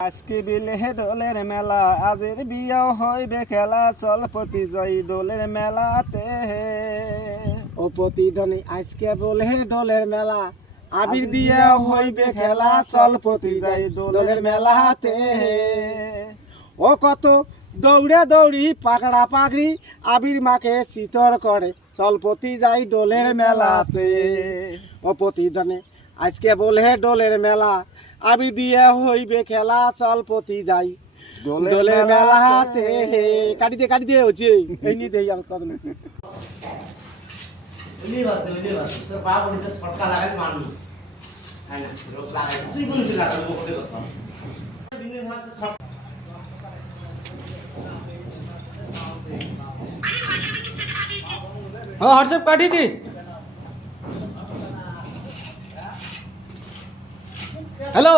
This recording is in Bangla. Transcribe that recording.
আজকে বিলে দোলের মেলা, আজের বিয়াও হইবে খেলা, চল পতি যাই দোলের মেলাতে। ও প্রতিধ্বনি আজকে বলে দোলের মেলা, আবির দিয়া হইবে খেলা, চল পতি যাই দোলের মেলাতে। ও কত দৌড়ে দৌড়ি পাকড়া পাকড়ি, আবির মাকে শীতল করে, চল পতি যাই দোলের মেলাতে। ও প্রতিধ্বনি আজকে বলে দোলের মেলা, আবির দিয়া হইবে খেলা, চল পতি যাই দোলের মেলাতে। কাটি দিয়ে হচ্ছে এই নিয়ে দেই কত হোয়াটসঅ্যাপ কাটি দি। হ্যালো।